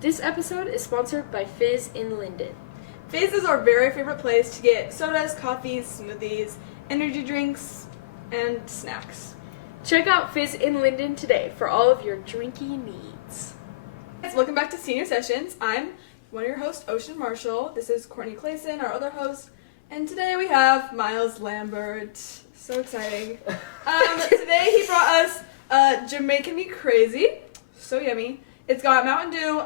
This episode is sponsored by Fizz in Linden. Fizz is our very favorite place to get sodas, coffees, smoothies, energy drinks, and snacks. Check out Fizz in Linden today for all of your drinking needs. Welcome back to Senior Sessions. I'm one of your hosts, Ocean Marshall. This is Courtney Clayson, our other host. And today we have Miles Lambert. So exciting. Today he brought us Jamaican Me Crazy. So yummy. It's got Mountain Dew.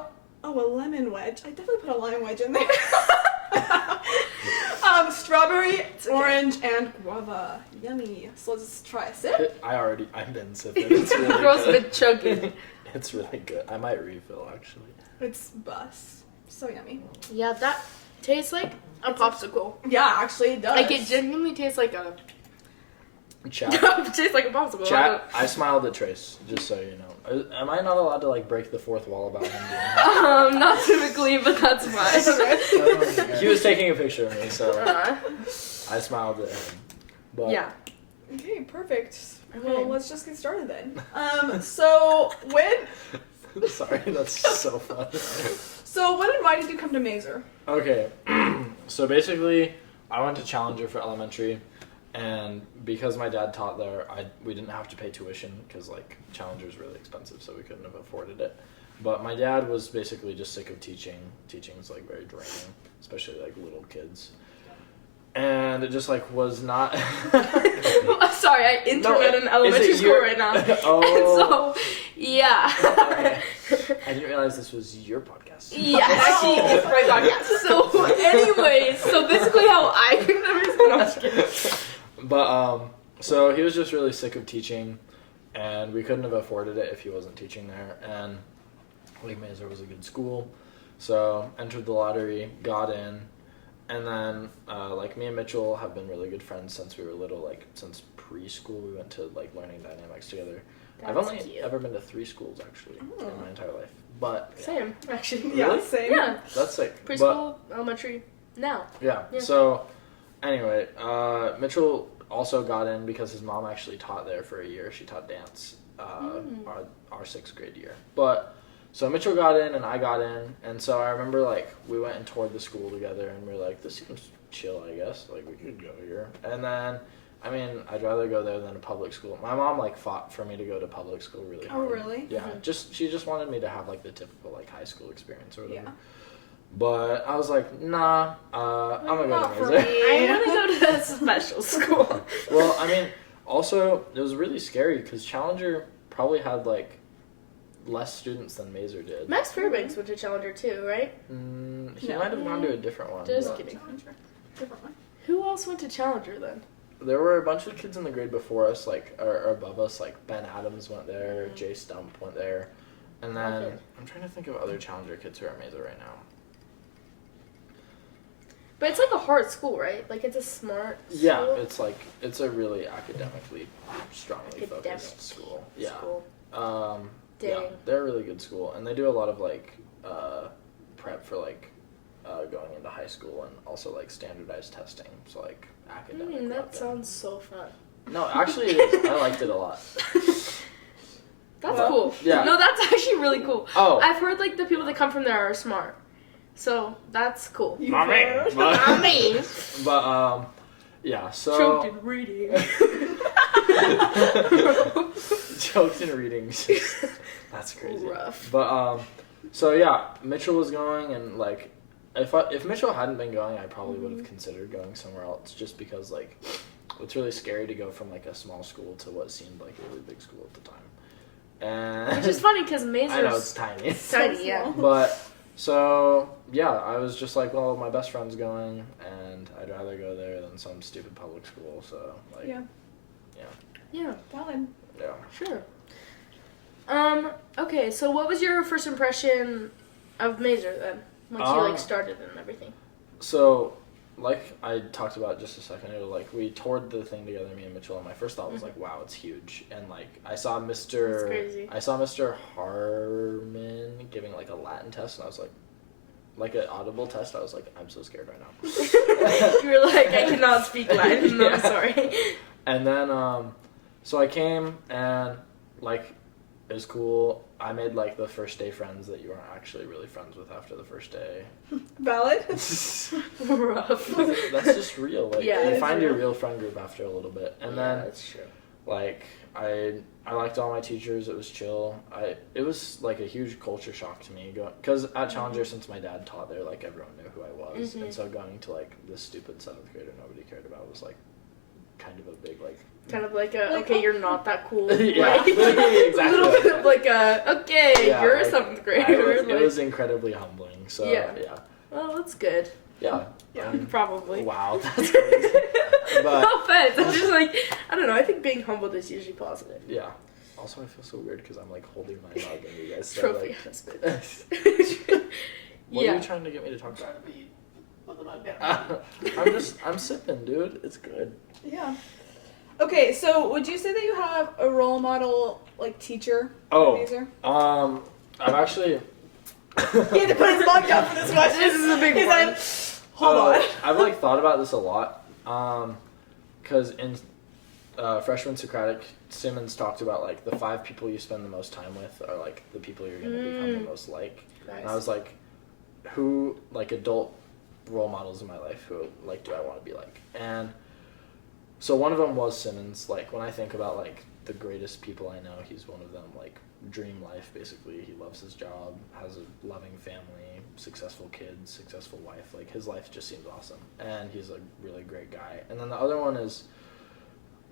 Oh, a lemon wedge. I definitely put a lime wedge in there. Strawberry, orange, and guava. Yummy. So let's just try a sip. I've been sipping. It's really Girl's good. been chugging. It's really good. I might refill, actually. It's bust. So yummy. Yeah, that tastes like a popsicle. Yeah, actually it does. Like, it genuinely tastes like a... Chat. it tastes like a popsicle. Chat, I smiled at Trace, just so you know. Am I not allowed to, break the fourth wall about him doing that? Not typically, but that's fine. He was taking a picture of me, so Uh-huh. I smiled at him. But Yeah. Okay, perfect. Okay. Well, let's just get started then. So when Sorry, that's so fun. and why did you come to Mazer? Okay, so basically, I went to Challenger for elementary, and because my dad taught there, we didn't have to pay tuition, because, Challenger is really expensive, so we couldn't have afforded it. But my dad was basically just sick of teaching. Teaching is, very draining, especially, little kids. And it just, was not... Sorry, I intern at an elementary school right now. Oh. And so, yeah. Okay. I didn't realize this was your podcast. Yeah, actually, it's my podcast. So, anyways, so basically how I came to Mazer. No, I'm just kidding. But, so he was just really sick of teaching, and we couldn't have afforded it if he wasn't teaching there, and Mazer was a good school, so entered the lottery, got in, and then, me and Mitchell have been really good friends since we were little, since preschool. We went to, learning dynamics together. I've only ever been to 3 schools, actually, in my entire life, but... Yeah. Same, actually. Yeah, Really? same. Yeah. That's sick. Preschool, elementary, now. Yeah. So, anyway, Mitchell also got in because his mom actually taught there for a year. She taught dance our 6th grade year. But, so Mitchell got in and I got in. And so I remember, we went and toured the school together and we were like, this seems chill, I guess. We could go here. And then, I'd rather go there than a public school. My mom, fought for me to go to public school really hard. Oh, really? Yeah. She just wanted me to have, the typical, high school experience or whatever. Yeah. But I was like, nah, I'm going to go to Mazer. I want to go to a special school. Well, also, it was really scary because Challenger probably had, less students than Mazer did. Max Fairbanks went to Challenger too, right? He might have gone to a different one. Just kidding. Different one. Who else went to Challenger then? There were a bunch of kids in the grade before us, or above us, Ben Adams went there, Jay Stump went there, and then, I'm trying to think of other Challenger kids who are at Mazer right now. But it's a hard school, right? It's a smart school. Yeah, it's a really academically strongly focused school. Yeah. Dang. Yeah, they're a really good school, and they do a lot of prep for going into high school and also standardized testing. So academic. That sounds so fun. No, actually, it is. I liked it a lot. That's cool. Yeah. No, that's actually really cool. Oh. I've heard the people that come from there are smart. So that's cool. Not me. Not me. But yeah. So. Choked in reading. Choked in readings. That's crazy. Rough. But so yeah, Mitchell was going, and if Mitchell hadn't been going, I probably would have considered going somewhere else, just because it's really scary to go from a small school to what seemed like a really big school at the time. And which is funny because Mazer's I know it's tiny. It's tiny, yeah. But so yeah, I was just well, my best friend's going, and I'd rather go there than some stupid public school. So Yeah. Valid. Yeah. Sure. Okay, so what was your first impression of Mazer then? Once you started and everything. So, I talked about just a second ago, we toured the thing together, me and Mitchell, and my first thought was wow, it's huge. And I saw Mr. Harmon giving a Latin test, and I was an audible test. I was I'm so scared right now. You were I cannot speak Latin. No, Yeah. I'm sorry. And then, so I came and it was cool. I made like the first day friends that you aren't actually really friends with after the first day. Valid. Rough. That's just real. Like Yeah, you it's find your real. real friend group after a little bit, and then that's true. like I liked all my teachers. It was chill. It was like a huge culture shock to me because at Challenger, since my dad taught there, like everyone knew who I was, and so going to like this stupid 7th grader nobody cared about was like kind of a big like. Kind of like okay, you're not that cool. Yeah, Like, exactly. A little bit of like okay, Yeah, you're like, a 7th grader. It was incredibly humbling. So Yeah. yeah. Well, that's good. Yeah. Yeah. Probably. Wow, that's crazy. But No offense. I'm just like, I don't know. I think being humbled is usually positive. yeah. Also, I feel so weird because I'm like holding my mug and you guys say, Trophy like, husband. what are Yeah. you trying to get me to talk about? With the mug down. I'm sipping, dude. It's good. Yeah. Okay, so would you say that you have a role model, like, teacher? Oh, Abuser? I've actually. He had to put his mug down for this question. This is a big He one. said, hold on. I've like thought about this a lot, because in freshman Socratic, Simmons talked about like the 5 people you spend the most time with are like the people you're gonna become the most like. And I was like, who like adult role models in my life who like do I want to be like? And so one of them was Simmons. Like when I think about like the greatest people I know, he's one of them. Like dream life basically. He loves his job, has a loving family, successful kids, successful wife. Like his life just seems awesome, and he's a really great guy. And then the other one is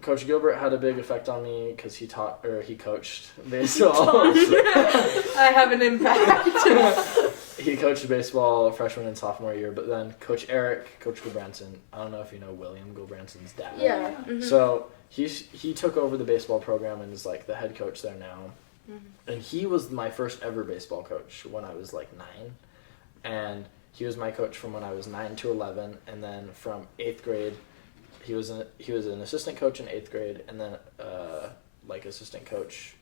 Coach Gilbert had a big effect on me because he coached baseball. I have an impact. He coached baseball freshman and sophomore year, but then Coach Gulbranson, I don't know if you know William Gulbranson's dad. Yeah. Mm-hmm. So he took over the baseball program and is like the head coach there now. And he was my first ever baseball coach when I was like 9. And he was my coach from when I was 9 to 11, and then from 8th grade he was an assistant coach in 8th grade, and then like assistant coach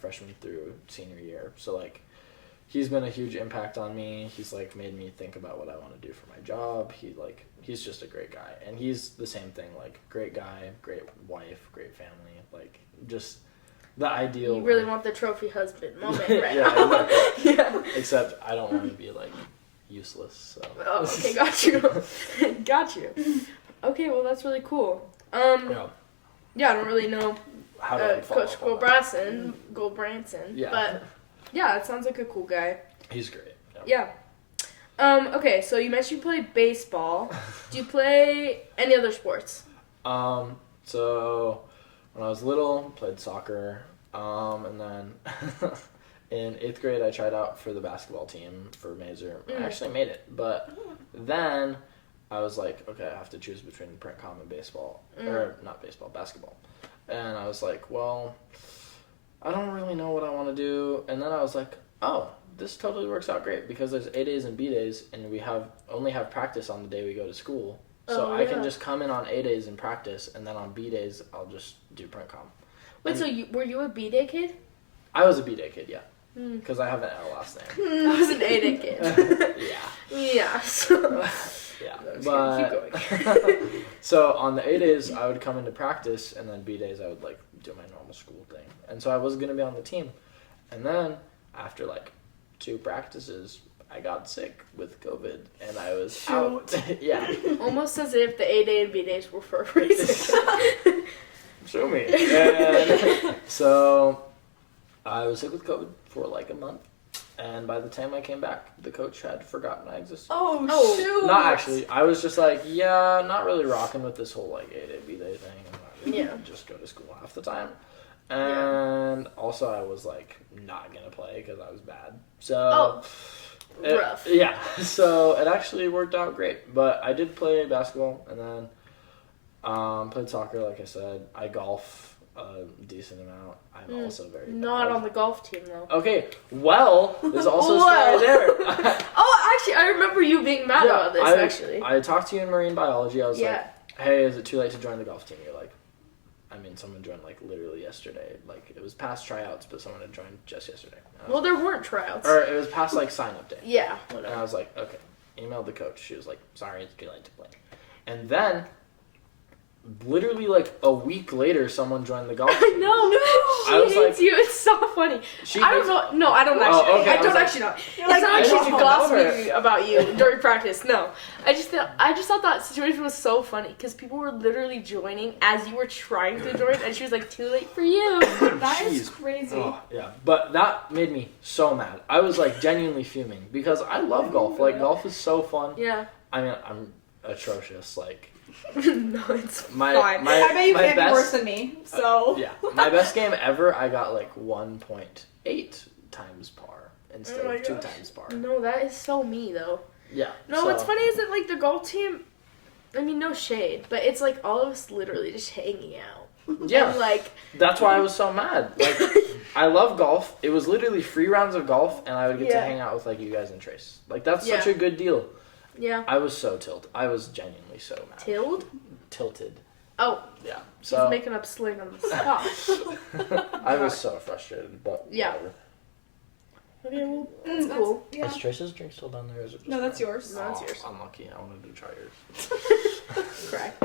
freshman through senior year. So like he's been a huge impact on me. He's like made me think about what I want to do for my job. He's just a great guy, and he's the same thing. Like great guy, great wife, great family. Like just the ideal. You really want the trophy husband moment right Yeah, now. exactly. Yeah. Except I don't want to be like useless. So. Oh, okay, got you. Got you. Okay, well that's really cool. Yeah, I don't really know How do I follow Coach up on that? Gulbranson. Yeah. But yeah, it sounds like a cool guy. He's great. Yeah. Okay, so you mentioned you play baseball. Do you play any other sports? So when I was little, played soccer, and then in 8th grade I tried out for the basketball team for Mazer. I actually made it, but then I was like, okay, I have to choose between print comm and baseball, or not baseball, basketball. And I was like, well, I don't really know what I want to do. And then I was like, oh, this totally works out great because there's A days and B days, and we only have practice on the day we go to school. So I can just come in on A days and practice, and then on B days I'll just do print comm. Wait, And so were you a B-Day kid? I was a B day kid, yeah, because I have an L last name. I was an A-Day kid. Yeah. Yeah. So. Yeah, No, just kidding. Keep but going. so on the A days I would come into practice, and then B days I would like do my normal school thing. And so I was gonna be on the team, and then after like 2 practices, I got sick with COVID, and I was out. Yeah, Almost as if the A-Day and B-Days were for a reason. show me. And so I was sick with COVID for like a month. And by the time I came back, the coach had forgotten I existed. Oh, shoot. Not actually. I was just like, yeah, not really rocking with this whole like A-Day, B-Day thing. I'm not really just go to school half the time. And also I was like not going to play because I was bad. So, rough. Yeah. So it actually worked out great. But I did play basketball, and then played soccer, like I said. I golf a decent amount. I'm also very Not bad. on the golf team, though. Okay, well, there's also a Well. story there. Oh, actually, I remember you being mad about this, actually. I talked to you in marine biology. I was Yeah. like, hey, is it too late to join the golf team? You're like, I mean, someone joined like literally yesterday. Like, it was past tryouts, but someone had joined just yesterday. Well, there weren't tryouts. Or it was past like sign up day. Yeah, And whatever. I was like, okay. Emailed the coach. She was like, sorry, it's too late to play. And then literally like a week later, someone joined the golf I team. know. I She was hates like- you. It's so funny. I don't know. No, I don't Oh, actually. okay, I I was don't like- actually know. You're It's not like I she's don't even know gossiping about you during practice. No, I just thought that situation was so funny because people were literally joining as you were trying to join, and she was like, "Too late for you." That is Jeez. crazy. Oh, yeah, but that made me so mad. I was like genuinely fuming because I love golf. Like golf is so fun. Yeah. I mean, I'm atrocious. Like No, it's my fine. my I bet you my can't best, be worse than me. So yeah, my best game ever, I got like 1.8 times par instead Oh my of 2 gosh. times par. No, that is so me though. Yeah. No, so, what's funny is that like the golf team. I mean, no shade, but it's like all of us literally just hanging out. Yeah. And, like. That's why I was so mad. Like, I love golf. It was literally 3 rounds of golf, and I would get to Yeah. hang out with like you guys and Trace. Like that's Yeah. such a good deal. Yeah. I was so tilted. I was genuinely so mad. Tilted. Oh, Yeah. she's So making up slang on the spot. I was so frustrated, but Yeah. whatever. Okay, well, that's that's cool. Yeah. Is Trace's drink still down there? Or is it just No, that's mine? yours. No, that's Oh, yours. Unlucky. I wanted to try yours. Correct.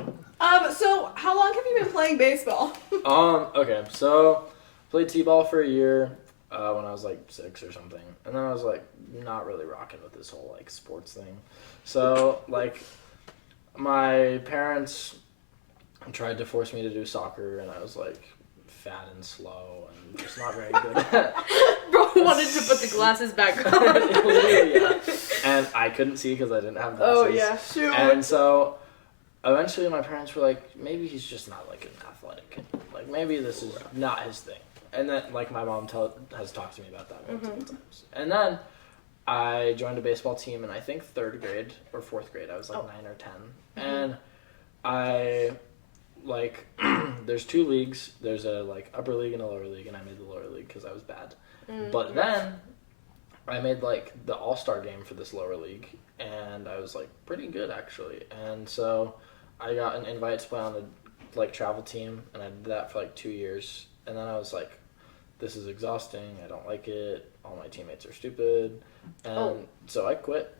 So how long have you been playing baseball? Okay, so played t-ball for a year when I was like 6 or something, and then I was like not really rocking with this whole like sports thing. So like my parents tried to force me to do soccer, and I was like fat and slow and just not very good at. Bro wanted to put the glasses back on. Literally, yeah. And I couldn't see because I didn't have glasses. Oh yeah. Shoot. And so eventually my parents were like, maybe he's just not like an athletic kid. Like maybe this is not his thing. And then like my mom has talked to me about that multiple times. And then I joined a baseball team in I think 3rd grade or 4th grade. I was like 9 or 10. And I like there's 2 leagues. There's a like upper league and a lower league, and I made the lower league because I was bad. But then I made like the all-star game for this lower league, and I was like pretty good actually. And so I got an invite to play on the like travel team, and I did that for like 2 years. And then I was like, this is exhausting. I don't like it. All my teammates are stupid. And so I quit.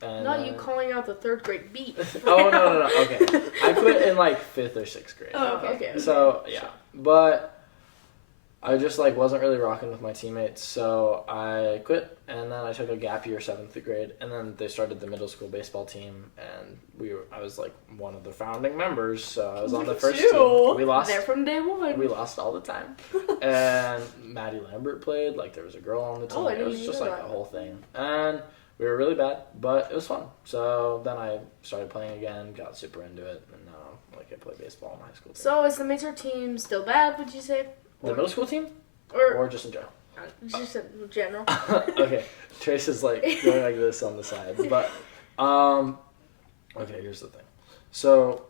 And Not you calling out the 3rd grade beat. Oh no. Okay, I quit in like 5th or 6th grade. Oh, okay. So yeah, but I just like wasn't really rocking with my teammates, so I quit, and then I took a gap year 7th grade, and then they started the middle school baseball team, and I was like one of the founding members, so I was on the first team. We lost. There from day one. We lost all the time, and Miles Lambert played. Like there was a girl on the team. Oh, I It didn't was even just know like that. a whole thing, and we were really bad, but it was fun. So then I started playing again, got super into it, and now like I play baseball in my high school team. So is the major team still bad? Would you say? The middle school team, Or or just in general? just in general? Okay, Trace is like going like this on the side, but okay. Here's the thing. So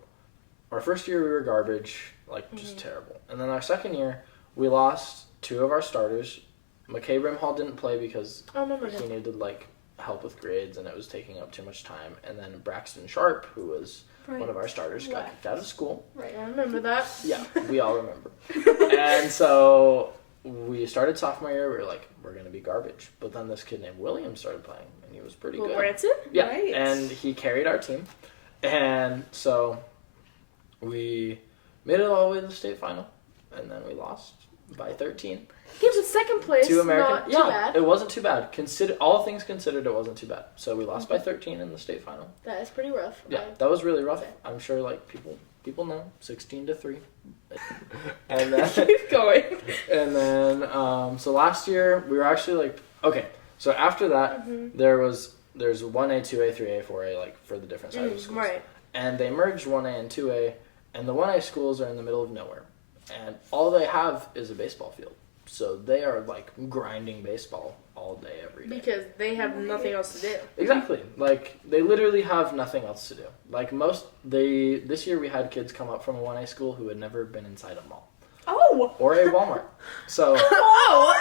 our first year we were garbage, like just terrible, and then our second year we lost 2 of our starters. McKay Brimhall didn't play because Oh, remember he him. needed like help with grades and it was taking up too much time. And then Braxton Sharp, who was one of our starters, got kicked out of school. Right. I remember that. Yeah, we all remember. And so we started sophomore year. We were like, we're gonna be garbage. But then this kid named William started playing, and he was pretty Will good. Branson? Yeah, Right. and he carried our team. And so we made it all the way to the state final, and then we lost by 13 He was second place. to American. Not Yeah, too bad. it wasn't too bad. All things considered, it wasn't too bad. So we lost by 13 in the state final. That is pretty rough. Yeah, that was really rough. I'm sure like people know 16-3. And then Keep going. and then so last year we were actually like okay. So after that there's 1A, 2A, 3A, 4A like for the different size of schools. Right. And they merged 1A and 2A, and the 1A schools are in the middle of nowhere, and all they have is a baseball field. So they are like grinding baseball all day, every day. Because they have nothing else to do. Exactly. Like they literally have nothing else to do. Like this year we had kids come up from a 1A school who had never been inside a mall Oh. or a Walmart. So Oh,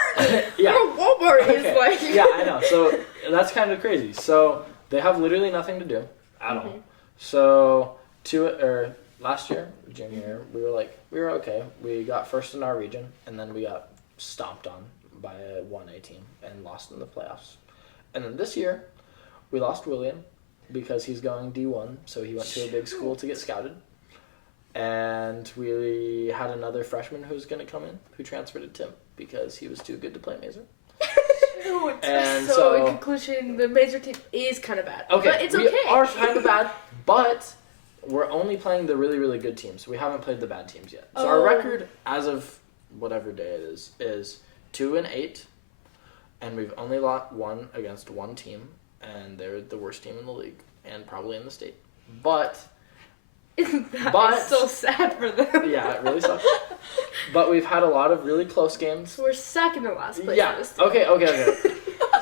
yeah. Walmart Okay. is like. Yeah, I know. So that's kind of crazy. So they have literally nothing to do at all. So last year, junior year, we were okay. We got first in our region, and then we got stomped on by a 1A team and lost in the playoffs. And then this year, we lost William because he's going D1, so he went to a big school to get scouted. And we had another freshman who was going to come in, who transferred to Tim because he was too good to play Mazer. And so in conclusion, the Mazer team is kind of bad. Okay, But it's we okay. are kind of bad, but we're only playing the really, really good teams. We haven't played the bad teams yet. So our record, as of whatever day it is 2-8, and we've only won against one team, and they're the worst team in the league, and probably in the state. But It's so sad for them. yeah, it really sucks. But we've had a lot of really close games. So we're second to last place. Yeah. Okay.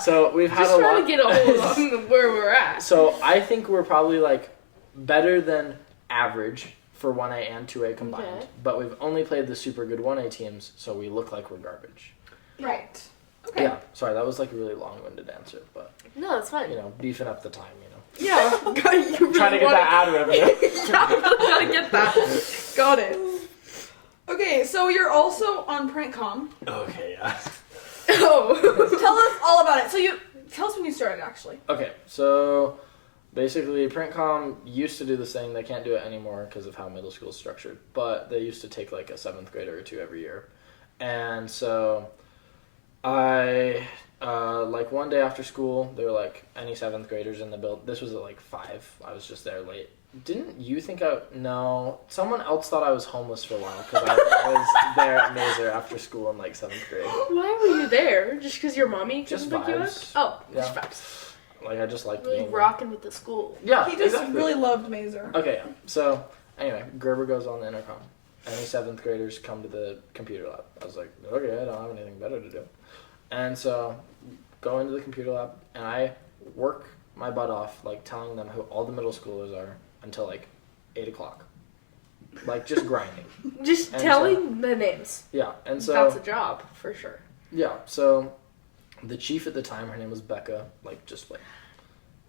So we've had Just a lot. trying to get a hold on where we're at. So I think we're probably like better than average for 1A and 2A combined. Okay. But we've only played the super good 1A teams, so we look like we're garbage. Right. Okay. Yeah. Sorry, that was like a really long-winded answer, but No, it's fine. beefing up the time. Yeah. God, you really Trying to get that ad revenue. Yeah, I really gotta get that. Got it. Okay, so you're also on PrintCom. Okay. Yeah. Oh. Tell us all about it. So tell us when you started, actually. Okay, so basically PrintCom used to do this thing. They can't do it anymore because of how middle school is structured, but they used to take like a 7th grader or 2 every year. And so I, like one day after school, there were like any 7th graders in the build. This was at like 5. I was just there late. Didn't you think no, someone else thought I was homeless for a while because I was there at Mazer after school in like 7th grade. Why were you there? Just because your mommy Just couldn't pick you up? vibes. Oh, Yeah. just vibes. Like I just liked Really being rocking with the school. there. Yeah, He just exactly. really loved Mazer. Okay, so anyway, Gerber goes on the intercom. Any 7th graders come to the computer lab. I was like, okay, I don't have anything better to do. And so go into the computer lab, and I work my butt off, like telling them who all the middle schoolers are until like 8 o'clock. Like just grinding. Just And telling the names. Yeah, and so That's a job, for sure. yeah, so the chief at the time, her name was Becca, like just like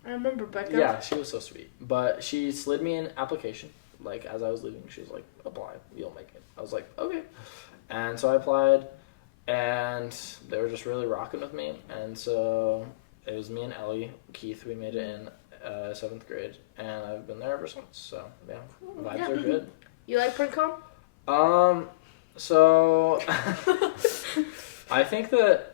I remember Becca. yeah, she was so sweet. But she slid me an application. Like as I was leaving, she was like, "Apply, you'll make it." I was like, "Okay," and so I applied, and they were just really rocking with me. And so it was me and Ellie, Keith. We made it in 7th grade, and I've been there ever since. So yeah, vibes Yeah. are good. You like PrintCom? So I think that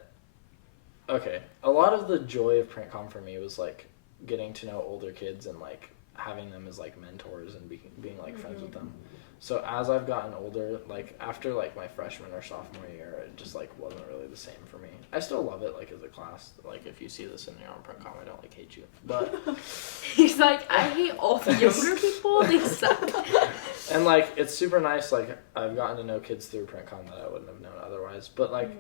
a lot of the joy of PrintCom for me was like getting to know older kids and like having them as like mentors and being like friends with them. So as I've gotten older, like after like my freshman or sophomore year, it just like wasn't really the same for me. I still love it like as a class. Like if you see this in your own PrintCom, I don't like hate you, but He's like, I hate all the younger people. They suck. and like it's super nice. Like I've gotten to know kids through PrintCom that I wouldn't have known otherwise. But like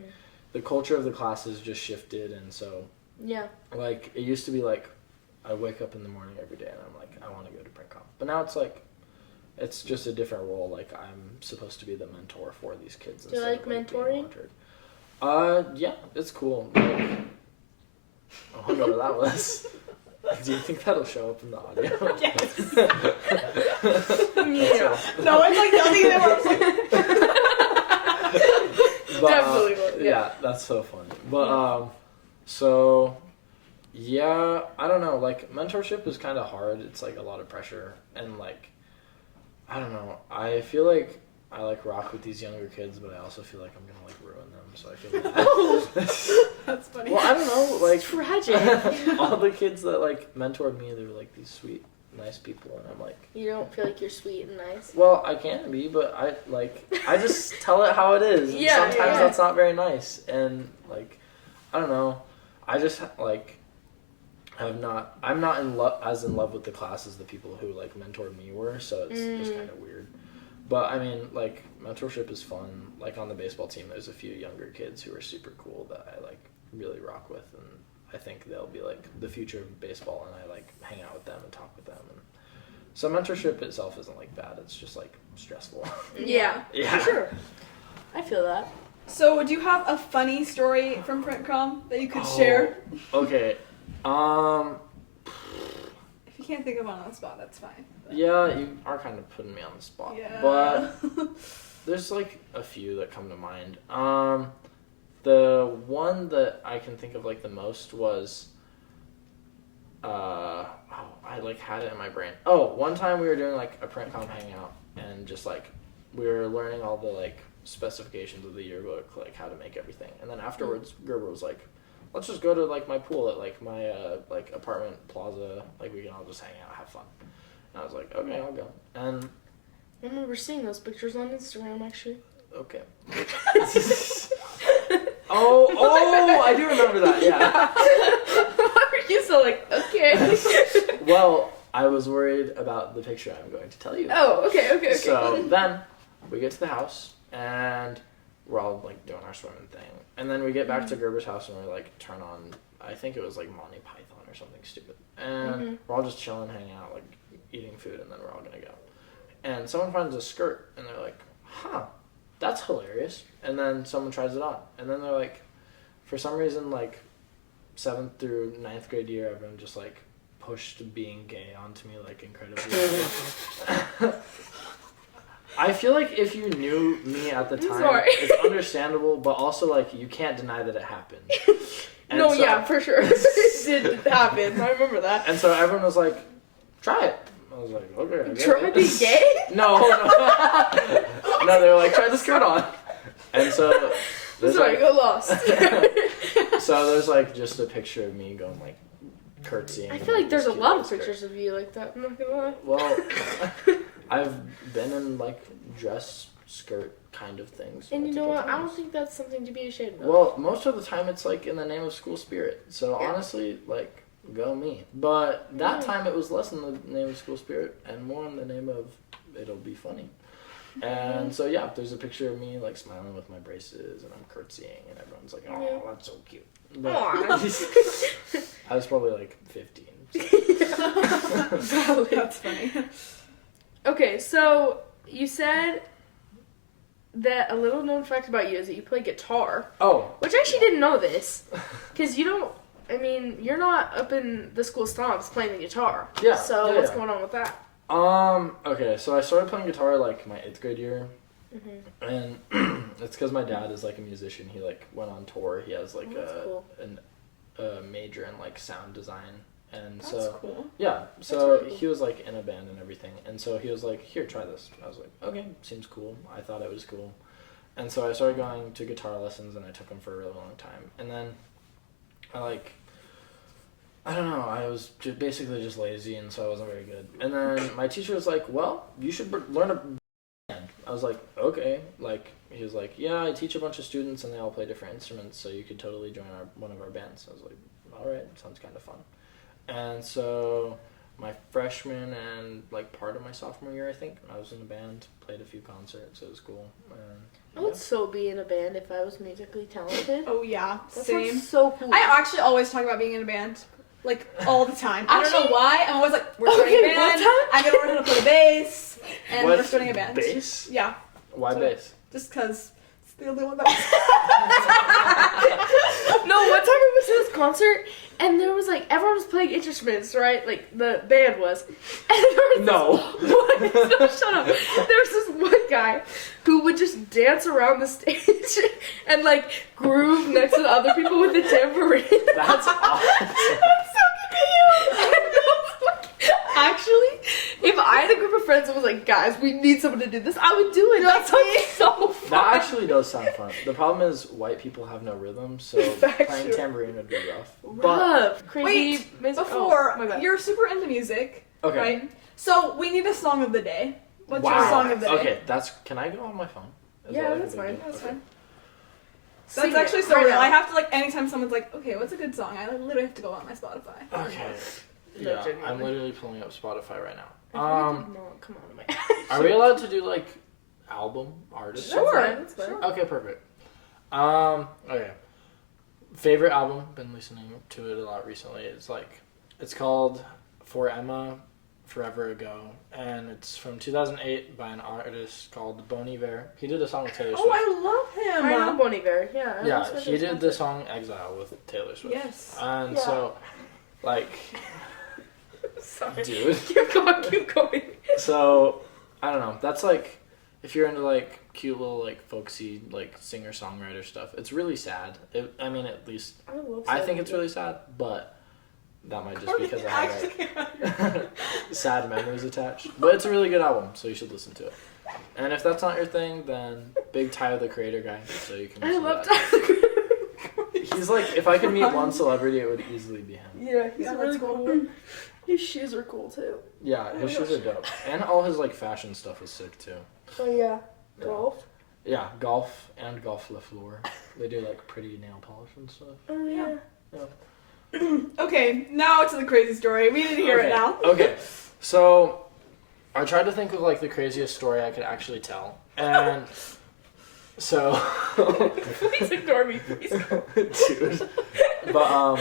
the culture of the classes just shifted, and so Yeah. like it used to be like I wake up in the morning every day and I'm like I want to go to PrintCom, but now it's like it's just a different role. Like I'm supposed to be the mentor for these kids. Do you instead like of, being mentoring? mentored. Yeah, it's cool. Like, I wonder what that was. Do you think that'll show up in the audio? Yes. Yeah. No, it's like nothing that But, Definitely will, yeah, that's so funny. But so yeah, I don't know. Like mentorship is kind of hard. It's like a lot of pressure, and like I don't know. I feel like I like rock with these younger kids, but I also feel like I'm gonna like ruin them. So I feel bad. That's funny. Well, I don't know. Like Tragic. all the kids that like mentored me, they were like these sweet, nice people, and I'm like, You don't feel like you're sweet and nice? well, I can be, but I just tell it how it is. And Yeah, sometimes yeah. that's not very nice, and like I don't know. I just like I'm not as in love with the class as the people who like mentored me were, so it's just kind of weird. But I mean, like mentorship is fun. Like on the baseball team, there's a few younger kids who are super cool that I like really rock with, and I think they'll be like the future of baseball, and I like hang out with them and talk with them. And so mentorship itself isn't like bad. It's just like stressful. Yeah. Yeah. For sure. I feel that. So, do you have a funny story from PrintCom that you could share? Okay. If you can't think of one on the spot, that's fine. Yeah, you are kind of putting me on the spot. Yeah. But there's like a few that come to mind. The one that I can think of like the most was I I like had it in my brain. Oh, one time we were doing like a print com hangout and just like we were learning all the like specifications of the yearbook, like how to make everything. And then afterwards, Gerber was like, let's just go to like my pool at like my like apartment plaza. Like we can all just hang out, have fun. And I was like, okay, I'll go. And I remember seeing those pictures on Instagram, actually. okay. Oh, I do remember that. Yeah. Why were you so like, okay? Well, I was worried about the picture I'm going to tell you. Oh, okay. So then we get to the house and we're all like doing our swimming thing. And then we get back to Gerber's house and we like turn on, I think it was like Monty Python or something stupid. And we're all just chilling, hanging out, like eating food, and then we're all gonna go. And someone finds a skirt and they're like, huh, that's hilarious. And then someone tries it on. And then they're like, for some reason, like 7th through 9th grade year, everyone just like pushed being gay onto me like incredibly. I feel like if you knew me at the time, it's understandable, but also like you can't deny that it happened. And no, so, yeah, for sure. It did happen. I remember that. And so everyone was like, try it. I was like, okay. I guess. Try being gay? No. No, they were like, try the skirt on. And so sorry, go lost. So there's like just a picture of me going like curtsying. I feel like there's a lot of pictures of you like that. I'm not gonna lie. Well, I've been in like dress skirt kind of things. And you know what? multiple I don't times. think that's something to be ashamed of. Well, most of the time it's like in the name of school spirit. So Yeah. honestly, like go me. But that Yeah. time it was less in the name of school spirit and more in the name of it'll be funny. And so yeah, there's a picture of me like smiling with my braces and I'm curtsying and everyone's like, oh, Yeah. that's so cute. But Aw. I was probably like 15. So. That's funny. Okay, so you said that a little known fact about you is that you play guitar, Oh. which I actually didn't know this, because you don't. I mean, you're not up in the school stomps playing the guitar. Yeah. So yeah, what's yeah. going on with that? Okay, so I started playing guitar like my 8th grade year. Mm-hmm. And it's because my dad is like a musician. He like went on tour. He has like That's cool. a major in like sound design. And That's so cool. yeah, so really cool. he was like in a band and everything. And so he was like, here, try this. I was like, okay, seems cool. I thought it was cool. And so I started going to guitar lessons and I took them for a really long time. And then I don't know, I was basically just lazy and so I wasn't very good. And then my teacher was like, well, you should learn a band. I was like, okay. Like, he was like, yeah, I teach a bunch of students and they all play different instruments, so you could totally join one of our bands. I was like, all right, sounds kind of fun. And so my freshman and like part of my sophomore year, I think, I was in a band, played a few concerts, it was cool. And, I would so be in a band if I was musically talented. Oh yeah, That same. sounds so cool. I actually always talk about being in a band, like all the time. I don't Actually- know why. I'm always like, we're starting a Okay, what band. time? I'm gonna learn how to play bass, and What? we're starting a band. Bass? Yeah, Why So- bass? just because it's the only one that. No, one time we went to this concert and there was like everyone was playing instruments, right? Like the band was. And there was no, shut up. There was this one guy who would just dance around the stage and like groove next to the other people with the tambourine. That's awesome. That's so cute. Actually, if I had a group of friends that was like, guys, we need someone to do this, I would do it. That sounds so fun. That actually does sound fun. The problem is white people have no rhythm, so Factual. playing tambourine would be rough. Rough. Crazy. Wait, music. before, Oh, my bad. you're super into music, Okay. right? So we need a song of the day. What's Wow. your song of the day? Okay, can I go on my phone? Is Yeah, that, like, that's a big fine. deal? That's Okay. fine. Sing That's it actually so right real. now. I have to, like, anytime someone's like, okay, what's a good song? I literally have to go on my Spotify. Okay. No, Yeah, I'm genuinely. literally pulling up Spotify right now. No, come on, man. Are we allowed to do like album artists? Sure. That's fine. Okay, perfect. Okay. Favorite album? Been listening to it a lot recently. It's called For Emma, Forever Ago, and it's from 2008 by an artist called Bon Iver. He did a song with Taylor Swift. Oh, I love him. I know Bon Iver. Yeah. I Yeah, listened to he his did concert. the song Exile with Taylor Swift. Yes. And Yeah. so, like, Sorry. dude. Keep going. Keep going. So, I don't know. That's like, if you're into like cute little like folksy like singer-songwriter stuff, it's really sad. I mean, at least I love. I think it's really sad, but that might just be because I have Actually, like sad memories attached. But it's a really good album, so you should listen to it. And if that's not your thing, then big Tyler the Creator guy, so you can I listen love to that. Tyler. He's like, if I could meet one celebrity, it would easily be him. Yeah, he's Yeah, really that's cool. His shoes are cool too. Yeah, Oh his my shoes gosh. are dope. And all his like fashion stuff is sick too. Oh yeah, Yeah. golf. Yeah, golf and golf le floor. They do like pretty nail polish and stuff. Oh yeah. Okay, now to the crazy story. We need to hear it now. Okay, so I tried to think of like the craziest story I could actually tell, and so Please ignore me, please. dude. But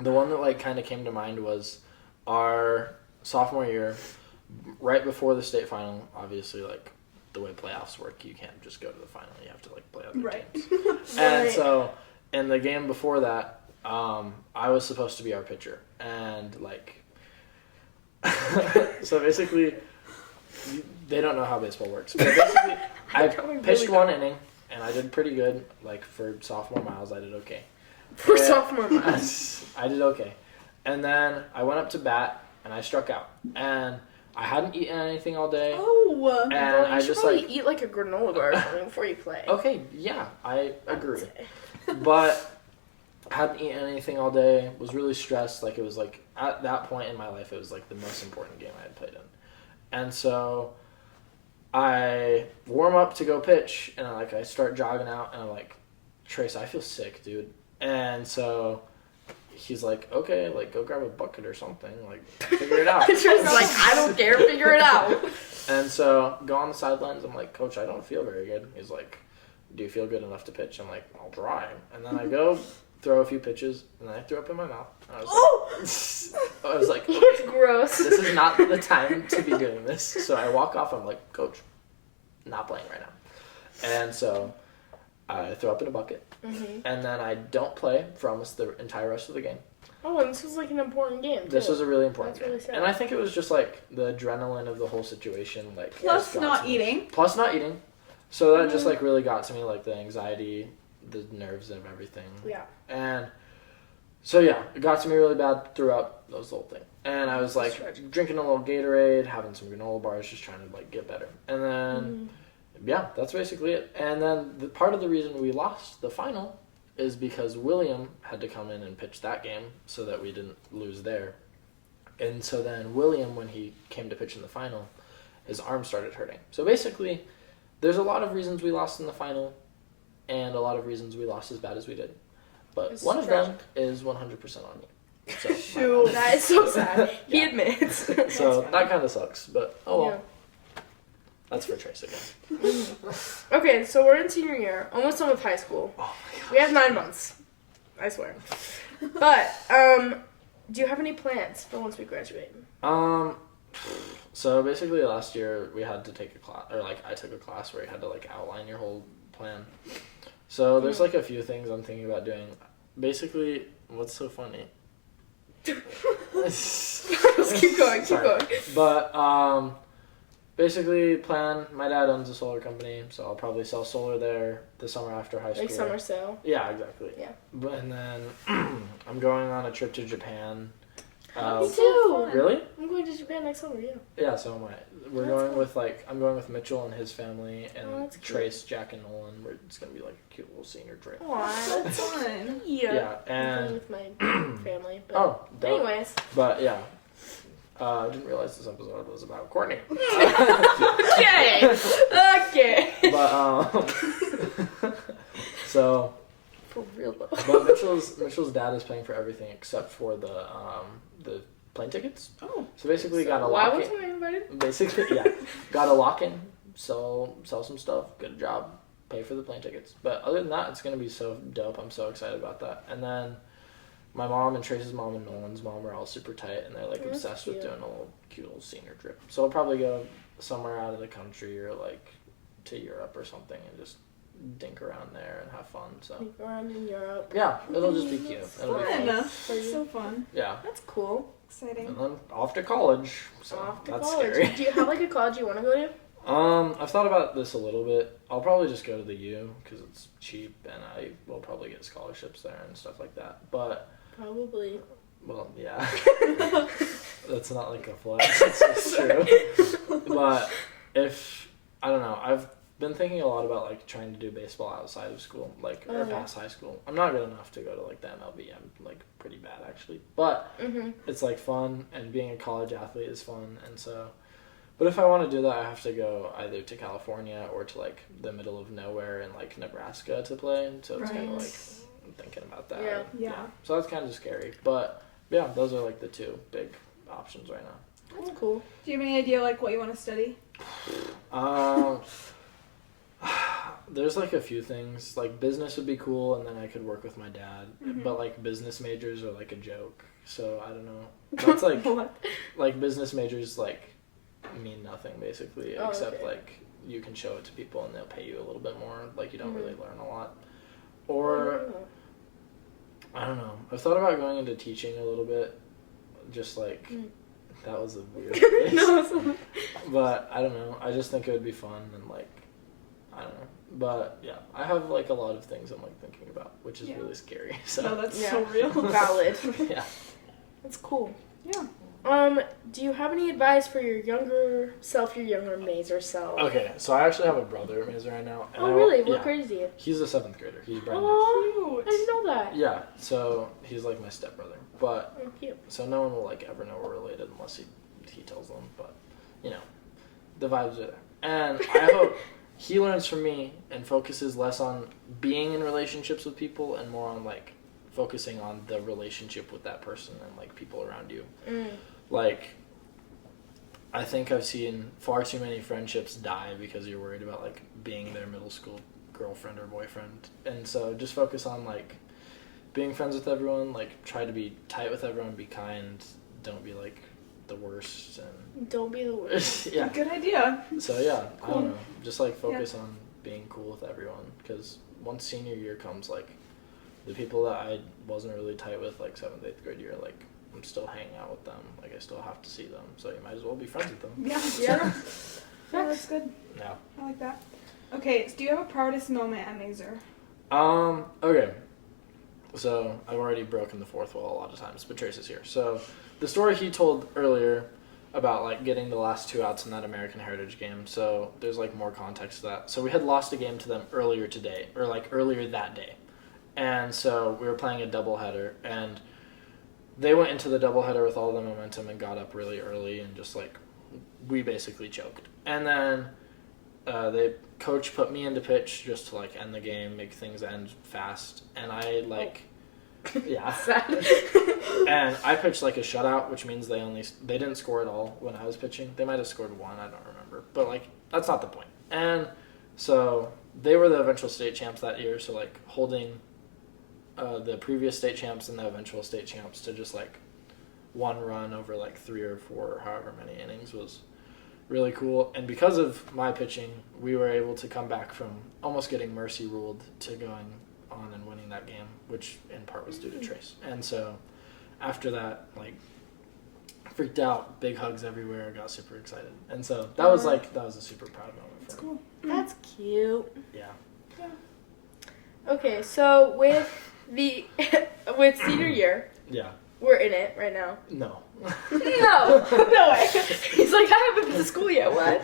the one that like kind of came to mind was our sophomore year, right before the state final. Obviously, like the way playoffs work, you can't just go to the final. You have to like play other Right. teams. And so in the game before that, I was supposed to be our pitcher, and like, so basically, they don't know how baseball works. But basically, I pitched one inning, and I did pretty good. Like for sophomore Miles, I did okay. For Yeah. sophomore months. I did okay, and then I went up to bat, and I struck out, and I hadn't eaten anything all day. Oh, And Well, you I should just probably like, eat like a granola bar or something before you play. okay, yeah, I agree. Say. But hadn't eaten anything all day, was really stressed. Like it was like at that point in my life, it was like the most important game I had played in. And so I warm up to go pitch, and I start jogging out, and I'm like, Trace, I feel sick, dude. And so he's like, okay, like go grab a bucket or something, like figure it out. Just like, I don't care, figure it out. And so go on the sidelines. I'm like, Coach, I don't feel very good. He's like, do you feel good enough to pitch? I'm like, I'll try. And then I go throw a few pitches, and then I threw up in my mouth. And I was like, It's gross. this is not the time to be doing this. So I walk off. I'm like, Coach, not playing right now. And so I throw up in a bucket, and then I don't play for almost the entire rest of the game. Oh, and this was like an important game, too. This was a really important That's game. really sad. And I think it was just like the adrenaline of the whole situation. Like plus just got not to me. eating. Plus not eating. So that just like really got to me, like the anxiety, the nerves of everything. Yeah. And so yeah, it got to me really bad, threw up, that was the whole thing. And I was like drinking a little Gatorade, having some granola bars, just trying to like get better. And then yeah, that's basically it. And then the part of the reason we lost the final is because William had to come in and pitch that game so that we didn't lose there. And so then William, when he came to pitch in the final, his arm started hurting. So basically, there's a lot of reasons we lost in the final, and a lot of reasons we lost as bad as we did. But It's one of tragic. them is 100% on me. So, my Shoot. bad. That is so sad. He Yeah. admits. So that kind of sucks, but oh well. Yeah. That's for Trace again. Okay, so we're in senior year, almost done with high school. Oh my god. We have 9 months. I swear. But, do you have any plans for once we graduate? So basically last year we had to take a class, or like I took a class where you had to like outline your whole plan. So there's like a few things I'm thinking about doing. Basically, what's so funny? Let's keep going, Sorry. going. But basically plan, my dad owns a solar company, so I'll probably sell solar there the summer after high school. Like summer sale. Yeah, exactly. Yeah. But, and then I'm going on a trip to Japan. Me too. Really? I'm going to Japan next summer, yeah. Yeah, so am I. We're That's going cool. with I'm going with Mitchell and his family, and Oh, that's cute. Trace, Jack, and Nolan. It's gonna be like a cute little senior trip. Aw, That's fun. yeah. Yeah, I'm going and with my family. But oh, dope. anyways. But yeah, I didn't realize this episode was about Courtney. Okay. Okay. But so, For real though. but Mitchell's dad is paying for everything except for the plane tickets. Oh. So basically, got a Why lock wasn't I invited? Basically, yeah, got a lock in, sell some stuff, get a job, pay for the plane tickets. But other than that, it's gonna be so dope. I'm so excited about that. And then my mom and Trace's mom and Nolan's mom are all super tight, and they're like Oh, that's obsessed with cute. doing a little cute little senior trip. So I'll probably go somewhere out of the country or like to Europe or something and just dink around there and have fun. So Like, around in Europe. yeah, it'll just be cute. It'll be Fun. fun. For you. So fun. Yeah, That's cool. Exciting. and then off to college. So Off to that's college. scary. Do you have like a college you want to go to? I've thought about this a little bit. I'll probably just go to the U because it's cheap and I will probably get scholarships there and stuff like that. But Probably. Well, yeah. That's not like a flex. It's just true. But I don't know, I've been thinking a lot about like trying to do baseball outside of school, like or past high school. I'm not good enough to go to like the MLB. I'm like pretty bad actually, but it's like fun, and being a college athlete is fun, and so. But if I want to do that, I have to go either to California or to like the middle of nowhere in like Nebraska to play. So it's kind of like I'm thinking about that. Yeah. So that's kind of scary, but yeah, those are like the two big options right now. That's cool. Do you have any idea like what you want to study? There's like a few things. Like business would be cool, and then I could work with my dad. But like business majors are like a joke, so I don't know. That's like like business majors like mean nothing basically, except like you can show it to people and they'll pay you a little bit more. Like you don't really learn a lot. Or I don't know. I've thought about going into teaching a little bit. Just like that was a weird place. But I don't know. I just think it would be fun and like I don't know. But yeah, I have like a lot of things I'm like thinking about, which is really scary. So No, that's so real. Valid. yeah. That's cool. Yeah. Do you have any advice for your younger self, your younger Mazer self? Okay, so I actually have a brother Mazer right now. And Oh, really? What grade is he in? He's a 7th grader. He's brand new. Oh, I didn't know that. Yeah, so he's like my stepbrother. But Oh, cute. so no one will like ever know we're related unless he tells them. But you know, the vibes are there, and I hope he learns from me and focuses less on being in relationships with people and more on like focusing on the relationship with that person and like people around you. Like, I think I've seen far too many friendships die because you're worried about like being their middle school girlfriend or boyfriend, and so just focus on like being friends with everyone. Like, try to be tight with everyone, be kind, don't be like the worst, and Don't be the worst. yeah. Good idea. So yeah, I Cool. don't know, just like focus on being cool with everyone, because once senior year comes, like the people that I wasn't really tight with like 7th, 8th grade year, like I'm still hanging out with them. Like I still have to see them, so you might as well be friends with them. Yeah. Yeah. Yeah, that's good. Yeah. I like that. Okay, so do you have a proudest moment at Mazer? Okay. So I've already broken the fourth wall a lot of times, but Trace is here. So the story he told earlier about like getting the last 2 outs in that American Heritage game. So there's like more context to that. So we had lost a game to them earlier today, or like earlier that day. And so we were playing a doubleheader, and they went into the doubleheader with all the momentum and got up really early, and just like we basically choked. And then coach put me into pitch just to like end the game, make things end fast, and I like yeah. And I pitched like a shutout, which means they didn't score at all when I was pitching. They might have scored 1, I don't remember, but like that's not the point. And so they were the eventual state champs that year, so like holding the previous state champs and the eventual state champs to just like 1 run over like 3 or 4 or however many innings was really cool. And because of my pitching, we were able to come back from almost getting mercy ruled to going on and winning that game, which in part was due to Trace. And so after that, like, freaked out, big hugs everywhere, got super excited. And so that was a super proud moment for me. Cool. That's cute. Yeah. Okay, so with with senior year, Yeah. we're in it right now. No. No way. He's like, I haven't been to school yet. What?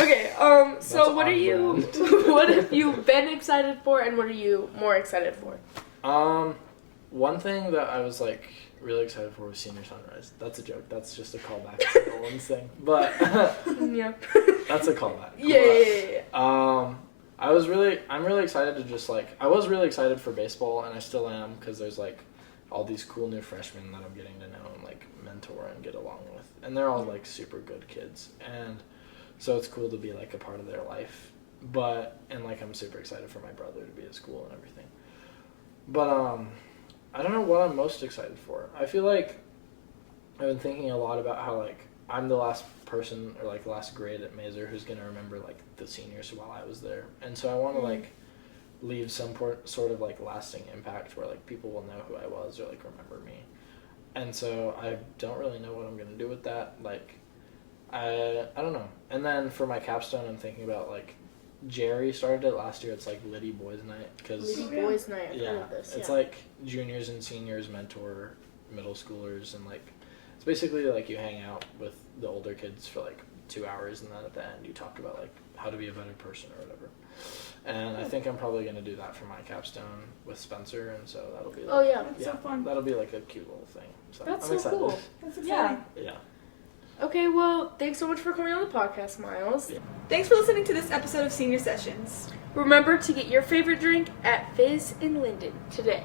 Okay. So That's what are on you? brand. What have you been excited for, and what are you more excited for? One thing that I was like really excited for was Senior Sunrise. That's a joke. That's just a callback to Nolan's thing. But Yeah. that's a callback. Yeah. I'm really excited to just like, I was really excited for baseball, and I still am, because there's like all these cool new freshmen that I'm getting to know and like mentor and get along with, and they're all like super good kids, and so it's cool to be like a part of their life. And like I'm super excited for my brother to be at school and everything. But I don't know what I'm most excited for. I feel like I've been thinking a lot about how like I'm the last person, or like the last grade at Mazer who's gonna remember like the seniors while I was there, and so I want to like leave some sort of like lasting impact where like people will know who I was or like remember me. And so I don't really know what I'm gonna do with that. Like I don't know. And then for my capstone, I'm thinking about like Jerry started it last year. It's like Liddy Boys Night, because Liddy Boys Night. I've yeah, heard of this. it's like juniors and seniors mentor middle schoolers, and like it's basically like you hang out with the older kids for like 2 hours, and then at the end you talk about like how to be a better person or whatever. And I think I'm probably gonna do that for my capstone with Spencer, and so that'll be like, Oh yeah. That's so fun. that'll be like a cute little thing. So That's I'm so excited. cool. That's Yeah. exciting. Yeah. Okay, well, thanks so much for coming on the podcast, Miles. Yeah. Thanks for listening to this episode of Senior Sessions. Remember to get your favorite drink at Fizz in Linden today.